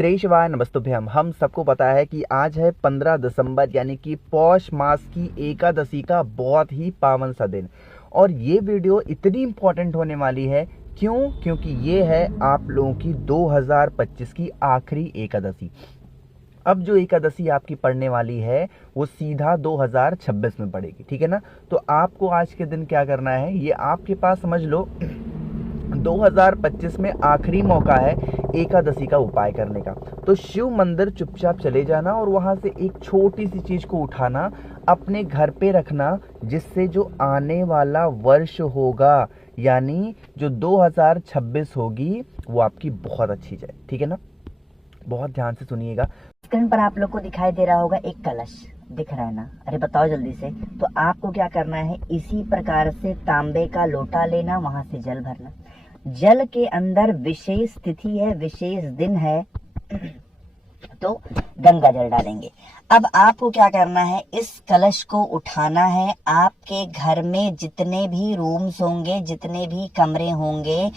श्री शिवाय नमस्तुभ्यम। हम सबको पता है कि आज है 15 दिसंबर यानी कि पौष मास की एकादशी का बहुत ही पावन सा दिन। और ये वीडियो इतनी इम्पोर्टेंट होने वाली है क्योंकि ये है आप लोगों की 2025 की आखिरी एकादशी। अब जो एकादशी आपकी पड़ने वाली है वो सीधा 2026 में पड़ेगी, ठीक है ना। तो आपको आज के दिन क्या करना है, ये आपके पास समझ लो 2025 में आखिरी मौका है एकादशी का उपाय करने का। तो शिव मंदिर चुपचाप चले जाना और वहां से एक छोटी सी चीज को उठाना, अपने घर पे रखना, जिससे जो आने वाला वर्ष होगा यानी जो 2026 होगी वो आपकी बहुत अच्छी जाए, ठीक है ना। बहुत ध्यान से सुनिएगा। स्क्रीन पर आप लोग को दिखाई दे रहा होगा एक कलश दिख रहा है ना। अरे बताओ जल्दी से। तो आपको क्या करना है, इसी प्रकार से तांबे का लोटा लेना, वहां से जल भरना। जल के अंदर विशेष तिथि है, विशेष दिन है, तो गंगा जल डालेंगे। अब आपको क्या करना है, इस कलश को उठाना है। आपके घर में जितने भी रूम्स होंगे, जितने भी कमरे होंगे,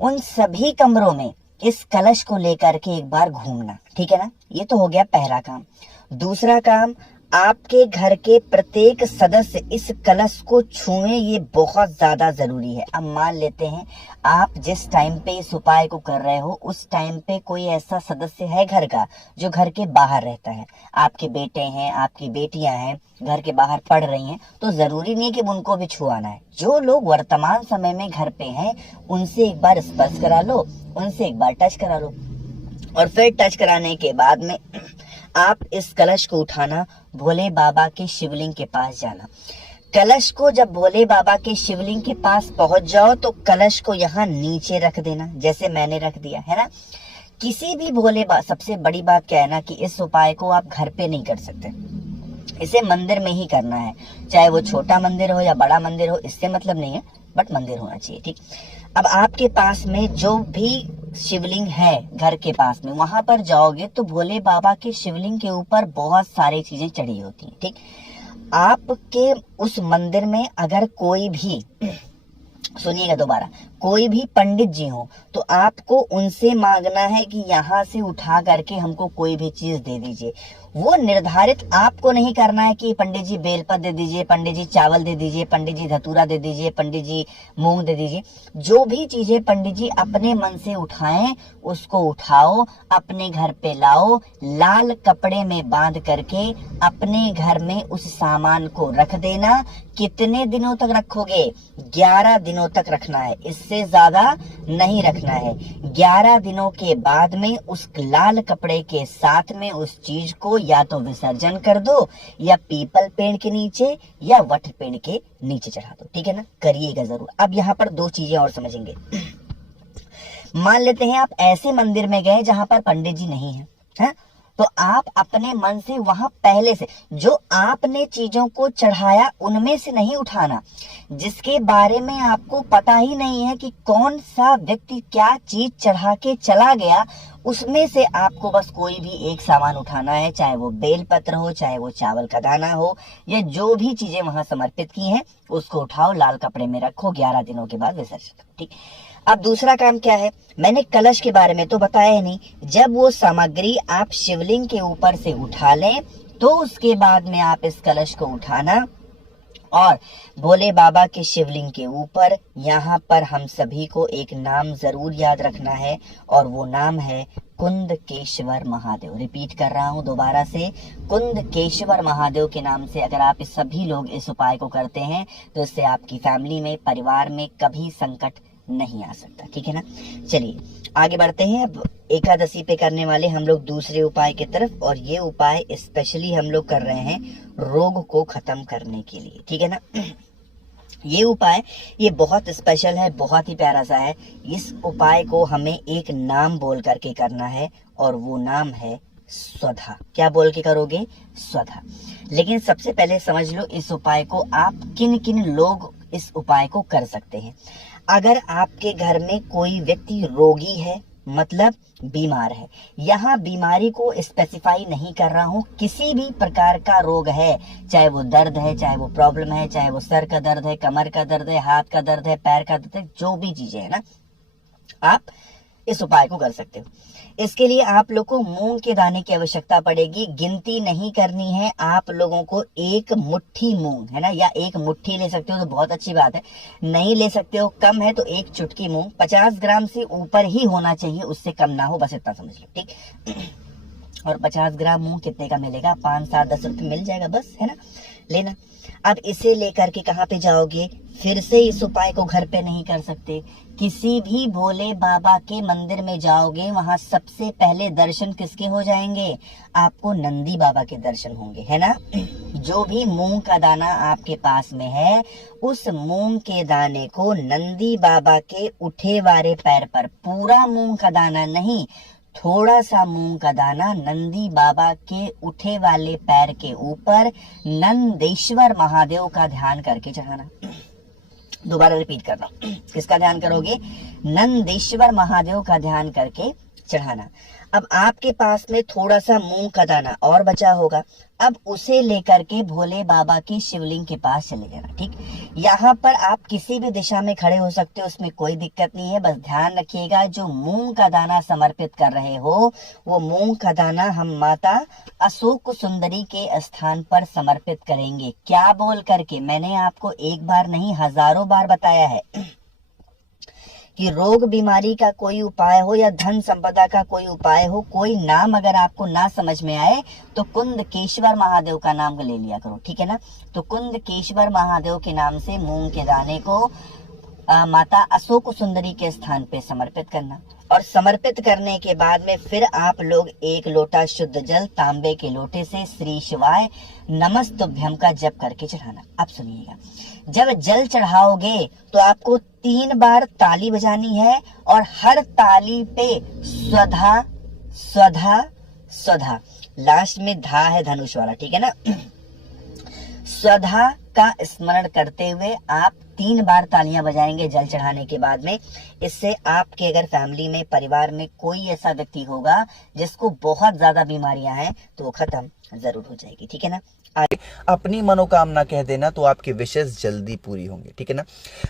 उन सभी कमरों में इस कलश को लेकर के एक बार घूमना, ठीक है ना। ये तो हो गया पहला काम। दूसरा काम, आपके घर के प्रत्येक सदस्य इस कलश को छुएं, ये बहुत ज्यादा जरूरी है। अब मान लेते हैं आप जिस टाइम पे इस उपाय को कर रहे हो उस टाइम पे कोई ऐसा सदस्य है घर का जो घर के बाहर रहता है, आपके बेटे हैं, आपकी बेटियां हैं, घर के बाहर पढ़ रही हैं, तो जरूरी नहीं है कि उनको भी छुआना है। जो लोग वर्तमान समय में घर पे हैं उनसे एक बार स्पर्श करा लो, उनसे एक बार टच करा लो, और फिर टच कराने के बाद में आप इस कलश को उठाना, भोले बाबा के शिवलिंग के पास जाना। कलश को जब भोले बाबा के शिवलिंग के पास पहुंच जाओ तो कलश को यहाँ नीचे रख देना, जैसे मैंने रख दिया है ना। किसी भी सबसे बड़ी बात क्या है ना कि इस उपाय को आप घर पे नहीं कर सकते, इसे मंदिर में ही करना है। चाहे वो छोटा मंदिर हो या बड़ा मंदिर हो, इससे मतलब नहीं है, बट मंदिर होना चाहिए, ठीक। अब आपके पास में जो भी शिवलिंग है घर के पास में, वहां पर जाओगे तो भोले बाबा के शिवलिंग के ऊपर बहुत सारी चीजें चढ़ी होती हैं, ठीक। आपके उस मंदिर में अगर कोई भी, सुनिएगा दोबारा, कोई भी पंडित जी हो तो आपको उनसे मांगना है कि यहाँ से उठा करके हमको कोई भी चीज दे दीजिए। वो निर्धारित आपको नहीं करना है कि पंडित जी बेलपत्र दे दीजिए, पंडित जी चावल दे दीजिए, पंडित जी धतूरा दे दीजिए, पंडित जी मूंग दे दीजिए। जो भी चीजें पंडित जी अपने मन से उठाएं उसको उठाओ, अपने घर पे लाओ, लाल कपड़े में बांध करके अपने घर में उस सामान को रख देना। कितने दिनों तक रखोगे? 11 दिनों तक रखना है, इससे ज्यादा नहीं रखना है। 11 दिनों के बाद में उस लाल कपड़े के साथ में उस चीज को या तो विसर्जन कर दो या पीपल पेड़ के नीचे या वट पेड़ के नीचे चढ़ा दो, ठीक है ना। करिएगा जरूर। अब यहाँ पर दो चीजें और समझेंगे। मान लेते हैं आप ऐसे मंदिर में गए जहां पर पंडित जी नहीं है, तो आप अपने मन से वहां पहले से जो आपने चीजों को चढ़ाया उनमें से नहीं उठाना, जिसके बारे में आपको पता ही नहीं है कि कौन सा व्यक्ति क्या चीज चढ़ा के चला गया, उसमें से आपको बस कोई भी एक सामान उठाना है। चाहे वो बेलपत्र हो, चाहे वो चावल का दाना हो, या जो भी चीजें वहां समर्पित की हैं उसको उठाओ, लाल कपड़े में रखो, 11 दिनों के बाद विसर्जन, ठीक। अब दूसरा काम क्या है, मैंने कलश के बारे में तो बताया ही नहीं। जब वो सामग्री आप शिवलिंग के ऊपर से उठा लें तो उसके बाद में आप इस कलश को उठाना और भोले बाबा के शिवलिंग के ऊपर, यहाँ पर हम सभी को एक नाम जरूर याद रखना है और वो नाम है कुंदकेश्वर महादेव। रिपीट कर रहा हूँ दोबारा से, कुंदकेश्वर महादेव के नाम से अगर आप सभी लोग इस उपाय को करते हैं तो इससे आपकी फैमिली में, परिवार में कभी संकट नहीं आ सकता, ठीक है ना। चलिए आगे बढ़ते हैं। अब एकादशी पे करने वाले हम लोग दूसरे उपाय की तरफ, और ये उपाय स्पेशली हम लोग कर रहे हैं रोग को खत्म करने के लिए, ठीक है ना। ये उपाय ये बहुत स्पेशल है, बहुत ही प्यारा सा है। इस उपाय को हमें एक नाम बोल करके करना है और वो नाम है स्वधा। क्या बोल के करोगे? स्वधा। लेकिन सबसे पहले समझ लो इस उपाय को आप किन किन लोग इस उपाय को कर सकते हैं। अगर आपके घर में कोई व्यक्ति रोगी है, मतलब बीमार है, यहाँ बीमारी को स्पेसिफाई नहीं कर रहा हूँ, किसी भी प्रकार का रोग है, चाहे वो दर्द है, चाहे वो प्रॉब्लम है, चाहे वो सर का दर्द है, कमर का दर्द है, हाथ का दर्द है, पैर का दर्द है, जो भी चीजें है ना, आप इस उपाय को कर सकते हो। इसके लिए आप लोग को मूंग के दाने की आवश्यकता पड़ेगी। गिनती नहीं करनी है, आप लोगों को एक मुट्ठी मूंग, है ना, या एक मुट्ठी ले सकते हो तो बहुत अच्छी बात है, नहीं ले सकते हो कम है तो एक चुटकी मूंग, 50 ग्राम से ऊपर ही होना चाहिए, उससे कम ना हो, बस इतना समझ लो, ठीक। और 50 ग्राम मूंग कितने का मिलेगा, 5, 7, 10 रुपये मिल जाएगा, बस, है ना, लेना। अब इसे लेकर के कहाँ पे जाओगे, फिर से इस उपाय को घर पे नहीं कर सकते, किसी भी भोले बाबा के मंदिर में जाओगे, वहां सबसे पहले दर्शन किसके हो जाएंगे, आपको नंदी बाबा के दर्शन होंगे, है ना। जो भी मूंग का दाना आपके पास में है, उस मूंग के दाने को नंदी बाबा के उठे वाले पैर पर, पूरा मूंग का दाना नहीं, थोड़ा सा मूंग का दाना नंदी बाबा के उठे वाले पैर के ऊपर नंदेश्वर महादेव का ध्यान करके चढ़ाना। दोबारा रिपीट कर रहा हूं, किसका ध्यान करोगे, नंदेश्वर महादेव का ध्यान करके चढ़ाना। अब आपके पास में थोड़ा सा मूंग का दाना और बचा होगा, अब उसे लेकर के भोले बाबा की शिवलिंग के पास चले जाना, ठीक। यहाँ पर आप किसी भी दिशा में खड़े हो सकते हो, उसमें कोई दिक्कत नहीं है, बस ध्यान रखिएगा जो मूंग का दाना समर्पित कर रहे हो, वो मूंग का दाना हम माता अशोक सुंदरी के स्थान पर समर्पित करेंगे। क्या बोल करके, मैंने आपको एक बार नहीं हजारों बार बताया है कि रोग बीमारी का कोई उपाय हो या धन संपदा का कोई उपाय हो, कोई नाम अगर आपको ना समझ में आए तो कुंदकेश्वर महादेव का नाम ले लिया करो, ठीक है ना। तो कुंदकेश्वर महादेव के नाम से मूंग के दाने को माता अशोक सुंदरी के स्थान पे समर्पित करना, और समर्पित करने के बाद में फिर आप लोग एक लोटा शुद्ध जल तांबे के लोटे से श्री शिवाय नमस्तुभ्यम का जप करके चढ़ाना। अब सुनिएगा, जब जल चढ़ाओगे तो आपको 3 बार ताली बजानी है, और हर ताली पे स्वधा स्वधा स्वधा, लास्ट में धा है धनुष वाला, ठीक है ना। स्वधा का स्मरण करते हुए आप 3 बार तालियां बजाएंगे जल चढ़ाने के बाद में। इससे आपके अगर फैमिली में, परिवार में कोई ऐसा व्यक्ति होगा जिसको बहुत ज्यादा बीमारियां हैं, तो वो खत्म जरूर हो जाएगी, ठीक है ना। अपनी मनोकामना कह देना तो आपके विशेष जल्दी पूरी होंगे, ठीक है ना।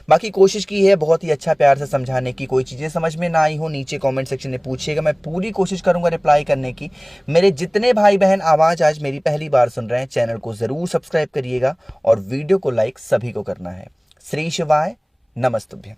बाकी कोशिश की है बहुत ही अच्छा प्यार से समझाने की, कोई चीज़ें समझ में ना आई हो नीचे कमेंट सेक्शन में पूछिएगा, मैं पूरी कोशिश करूंगा रिप्लाई करने की। मेरे जितने भाई बहन आवाज़ आज मेरी पहली बार सुन रहे हैं, चैनल को ज़रूर सब्सक्राइब करिएगा और वीडियो को लाइक सभी को करना है। श्री शिवाय नमस्तुभ्यम।